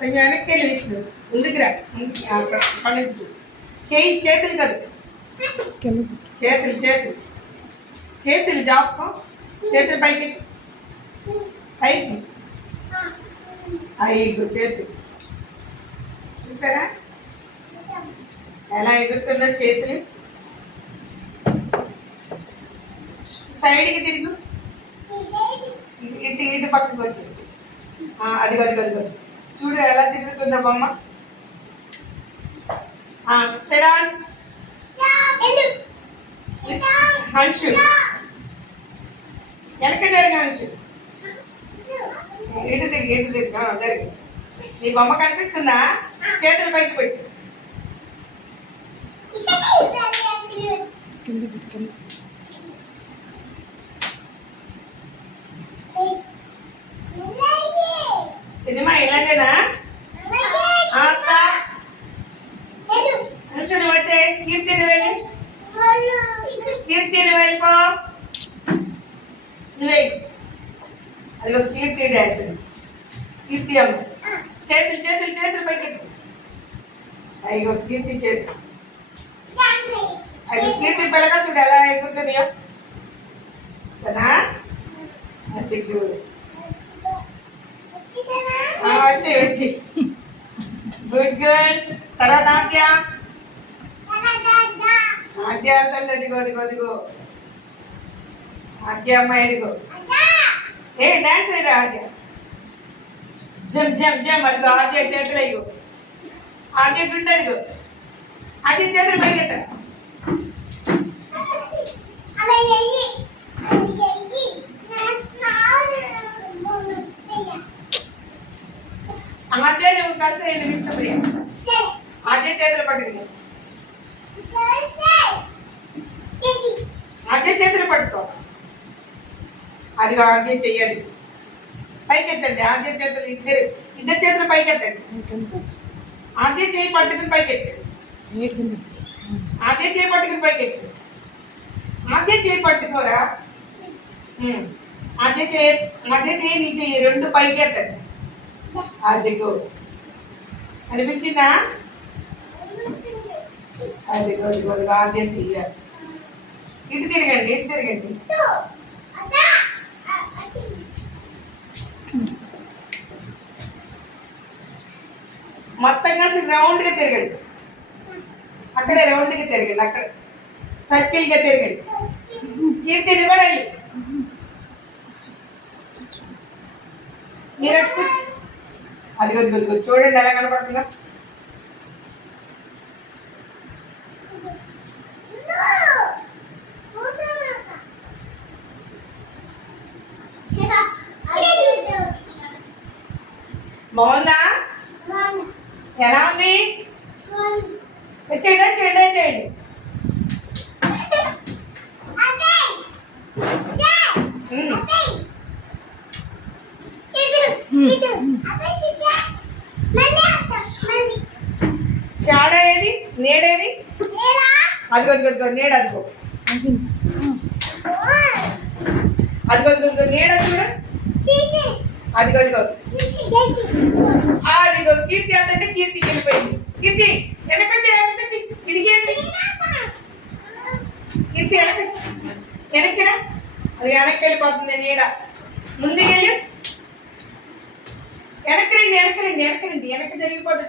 కొంచెం వెనక్కి వెళ్ళి విష్ణు ముందుకు రా పండించు చేయి చేతులు కదా చేతులు చేతులు చేతులు జాపుకో చేతులు పైకి పైకి ఐదు చేతులు చూసారా ఎలా ఎగురుతున్నా చేతులు సైడ్కి తిరుగు ఇటు ఇటు పక్కకు వచ్చేసి అదిగో అదిగో అదిగో చూడు ఎలా తిరుగుతుందా బొమ్మ సెడాన్ హన్షు వెనక జరిగి హన్షు ఇటు తిరిగి జరిగి నీ బొమ్మ కనిపిస్తుందా చేతులు పైకి పెట్టు సినిమా ఇలాగేనా హన్షుని వచ్చే కీర్తిని వెళ్ళి కీర్తిని వెళ్ళిపో నువ్వే అది ఒక కీర్తి డ్యాన్స్ కీర్తి అమ్మ చేతులు చేతులు చేతులు పైకి అయ్యో కీర్తి చేతులు అది కీర్తి పిల్లగా చూడు ఎలా ఎగురుతుందో కదా అది వచ్చి వచ్చి గుడ్ గుడ్ తర్వాత ఆద్య ఆద్య వెళ్తుంది అదిగో అదిగో అదిగో ఆద్య అమ్మాయి అదిగో ఏ డాన్స్ అయ్యా ఆద్య జమ్ జమ్ జమ్ అదిగో ఆద్య చేతులు అయ్యో ఆద్య గుండె అదిగో ఆద్య చేతులు పైకెత్త ఆద్య నువ్వు కాస్త ఇష్టప్రియ ఆద్య చేతులు పట్టుకుని ఆద్య చేతులు పట్టుకో అదిగో ఆద్య చెయ్యాలి పైకెత్తండి ఆద్య చేతులు ఇద్దరు చేతులు పైకెత్తండి ఆద్య చేయి పట్టుకుని పైకెత్తండి ఆద్య చేయి పట్టుకుని పైకెత్తండి ఆద్య చేయి పట్టుకోరా ఆద్య చేయి నీ చెయ్యి రెండు పైకెత్తండి అదిగో అనిపించిందా అదిగో అదిగో ఆద్య చెయ్యాలి ఇటు తిరగండి ఇటు తిరగండి మొత్తం కలిసి రౌండ్గా తిరగండి అక్కడే రౌండ్గా తిరగండి అక్కడ సర్కిల్గా తిరగండి కీర్తిని కూడా మీరు అది కొద్ది చూడండి ఎలా కనపడుతుందా బాగుందా ఎలా ఉంది వచ్చేయండి వచ్చేయండి వచ్చేయండి షాడో ఏది నీడేది అదిగో అదిగో నీడ అదిగో అదిగో నీడ చూడు అదిగో అదిగో అదిగో కీర్తి అంటే కీర్తికి వెళ్ళిపోయింది కీర్తి వెనకొచ్చి ఇడిగేసి కీర్తి వెనక్కిరా అది వెనక్కి వెళ్ళిపోతుంది నీడ ముందుకెళ్ళి వెనక్కి రండి వెనక్కి జరిగిపోతుంది